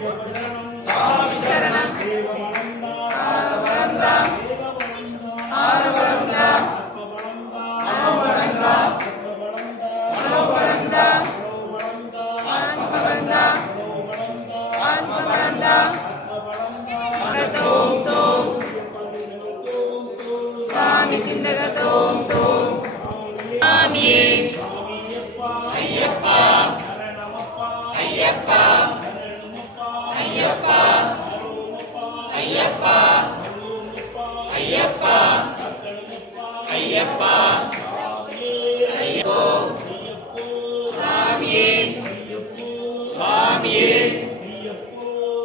சுவாமி சரணம் சுவாமி சிந்தகதோம் தோம் சுவாமியே ஐயப்பா ஐயப்பா ஐயப்பா ஐயப்பா ஐயப்பா ஐயப்பா ஐயப்போ சுவாமியே சுவாமியே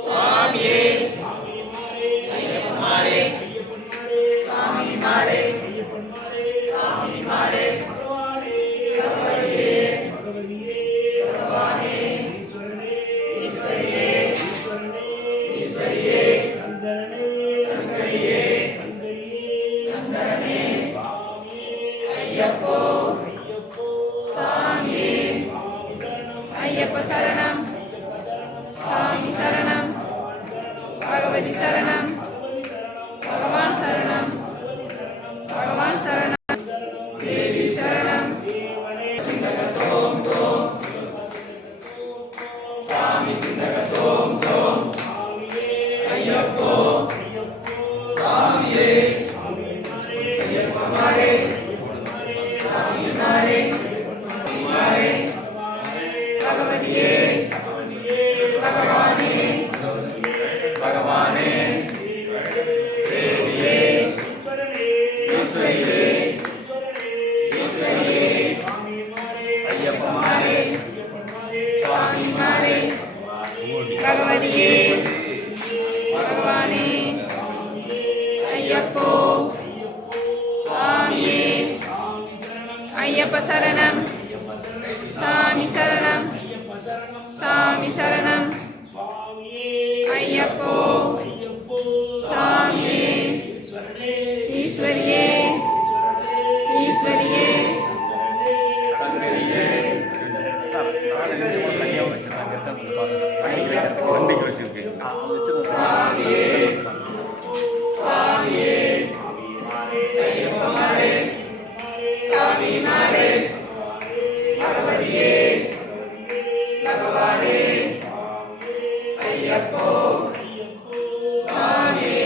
சுவாமியே ஐயப்பமாரே சுவாமிமாரே சுவாமிமாரே பகவதியே பகவானே ஈஸ்வரியே ஈஸ்வரியே சங்கரியே சங்கரனே ஐயப்போ சுவாமியே ஐயப்ப சரணம் சுவாமி சரணம் பகவதி சரணம் பகவான் சரணம் பகவான் சரணம் தேவி சரணம் சிந்தகதோம் தோம் சுவாமி சிந்தகதோம் தோம் ஐயப்போ சுவாமியே ஐயப்பமாரே சுவாமிமாரே சுவாமிமாரே பகவதியே பகவானே பகவானே தேவியே ஈஸ்வரியே ஈஸ்வரியே ஐயப்பமாரே சுவாமிமாரே பகவதியே பகவானே ஐயப்போ சுவாமியே ஐயப்ப சரணம் சாமி சரணம் சாமி சரணம் ஐயப்போ சாமியே ஈஸ்வரியே ஈஸ்வரியே சுவாமியே சுவாமியே ஐயப்பமாரே சுவாமிமாரே பகவதியே பகவானே ஐயப்போ சுவாமியே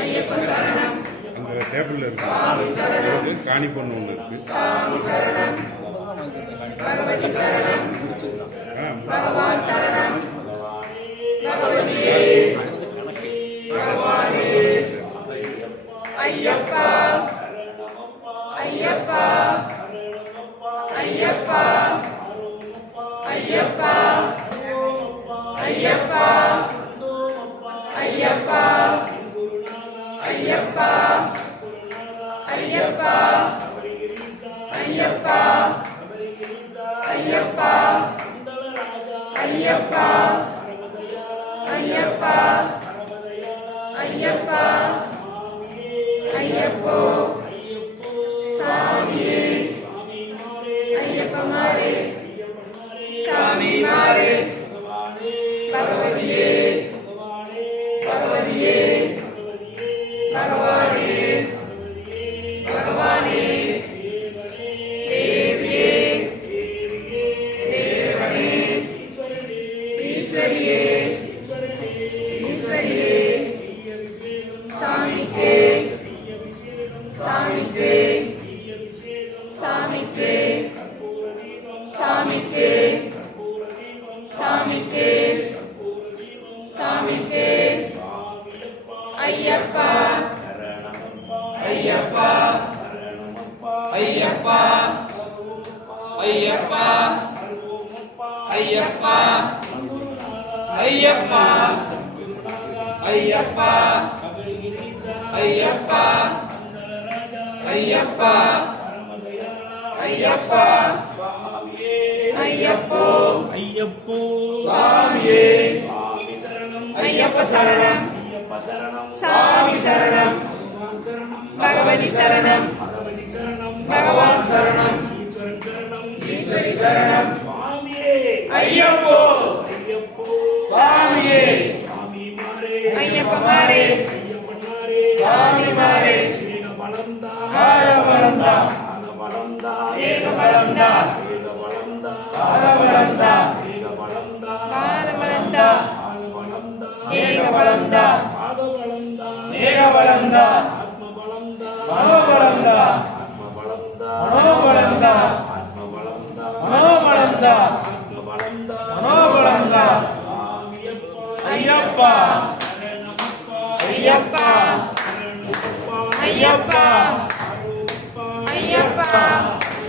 ஐயப்ப சரணம் அந்த டேபிள்ல இருக்கு சுவாமி சரணம் காணி பொண்ணு ஒன்று இருக்கு சுவாமி சரணம் பகவதி சரணம் பகவான் சரணம் பகவதியே பகவானே ஐயப்பா ஐயப்பா ஐயப்பா ஐயப்பா ஐயப்பா ஐயப்பா ஐயப்பா ஐயப்பா ஐயப்பா ஐயப்பா ஐயப்பா ஐயப்பா ஐயப்பா ஐயப்போ சாமியே ஐயப்பமாரே சாமிமாரே பகவதியே பகவதியே பகவானே பகவானே தேவியே தேவனே ஈஸ்வரியே ஈஸ்வரியே சாமிக்கே சாமிக்கே சாமிக்கே சாமிக்கே சாமிக்கே சாமிக்கே ஐயப்பா ஐயப்பா ஐயப்பா ஐயப்பா ஐயப்பா ஐயப்பா ஐயப்பா ஐயப்பா ஐயப்பா ஐயப்பா ஐயப்போ ஐயப்போ சுவாமியே ஐயப்ப சரணம் ஐயப்ப சரணம் சாமி சரணம் பகவதி சரணம் பகவான் சரணம் ஈஸ்வரன் சரணம் ஈஸ்வரி சரணம் சுவாமியே ஐயப்போ ஐயப்போ பலந்தா பாதபலந்தா மேகபலந்தா ஆத்மபலந்தா மனோபலந்தா ஆத்மபலந்தா மனோபலந்தா ஆத்மபலந்தா மனோபலந்தா ஆத்மபலந்தா மனோபலந்தா ஐயப்பா ஐயப்பா சரணமப்பா ஐயப்பா அருப்பா ஐயப்பா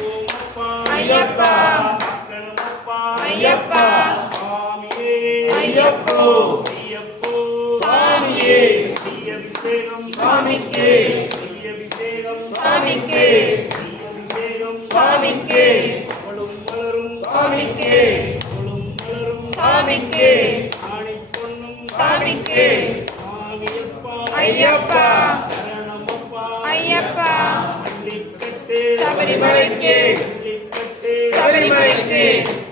அக்கணமப்பா ஐயப்பா ஐயப்பா சுவாமியே ஐயப்போ ஐயப்போ சாமியே ஐயபிஷேகம் சாமிக்கு ஐயபிஷேகம் சாமிக்கு ஐயபிஷேகம் சாமிக்கு அவளும் மலரும் சாமிக்கு அவளும் மலரும் சாமிக்கு ஆணி பொன்னும் சாமிக்கு சாமியப்பா ஐயப்பா சரணமப்பா ஐயப்பா அள்ளிக்கட்டு சபரிமலைக்கு அள்ளிக்கட்டு சபரிமலைக்கு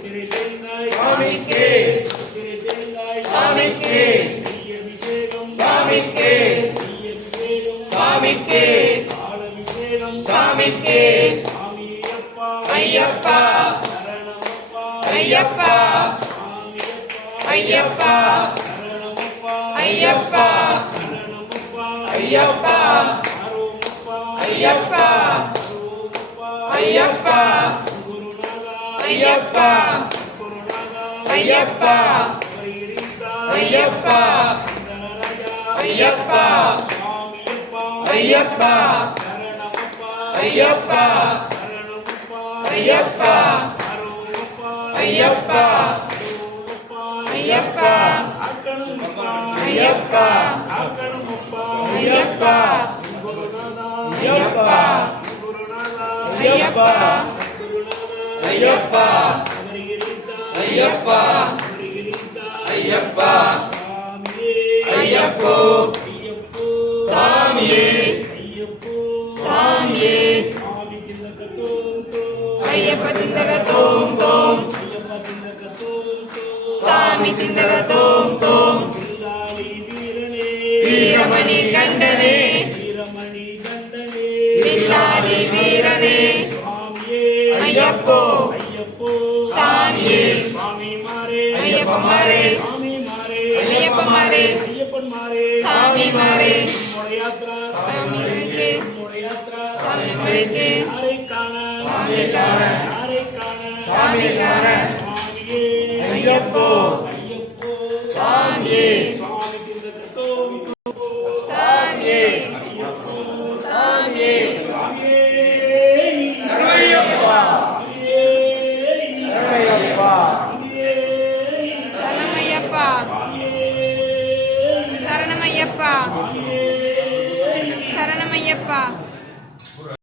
திருத்தெங்காய் சாமிக்கு திருத்தெங்காய் சாமிக்கு ஐயபிஷேகம் சாமிக்கு ஐயபிஷேகம் சாமிக்கு ஆளபிஷேகம் சாமிக்கு சாமியப்பா ஐயப்பா சரணமப்பா ஐயப்பா சாமியப்பா ஐயப்பா சரணமப்பா ஐயப்பா சரணமப்பா ஐயப்பா அருமப்பா ஐயப்பா அருமப்பா ஐயப்பா குருநாதா ஐயப்பா குருநாதா ஐயப்பா வைரீசா ஐயப்பா தனராஜா ஐயப்பா சாமியப்பா ஐயப்பா சரணமப்பா ஐயப்பா சரணமப்பா ஐயப்பா அருமப்பா ஐயப்பா அருமப்பா ஐயப்பா அக்கணமப்பா ஐயப்பா அக்கணமப்பா ஐயப்பா குருநாதா ஐயப்பா குருநாதா ஐயப்பா குருநாதா ஐயப்பா வைரீசா ஐயப்பா வைரீசா ஐயப்பா சாமியே ஐயப்போ ஐயப்போ சாமியே ஐயப்போ சாமியே சாமி திலக தோம் தோம் ஐயப்ப திந்தக தோம் தோம் ஐயப்ப திலக தோம் தோம் சாமி திந்தக தோம் தோம் வில்லாளி வீரனே வீரமணி கண்டனே வீரமணி தண்டனே வில்லாரி வீரனே சுவாமியே ஐயப்போ ஐயப்போ சாமியே சுவாமி மாரே ஐயப்பமாரே சுவாமி மாரே ஐயப்பமாரே ஐயப்பன் மாரே சாமி மாரே நம்முடைய யாத்ரா சாமிக்கு நம்முடைய யாத்ரா சாமி மலைக்கு யாரை காண சாமி காண யாரை காண சாமி காண சுவாமியே ஐயப்போ ஐயப்போ சாமியே சுவாமி திலக தோம் தோம் சாமியே ஐயப்போ சாமியே சுவாமியே சரணமையப்பா சுவாமியே சரணமையப்பா சுவாமியே சரணமையப்பா சரணமையப்பா சுவாமியே சரணமையப்பா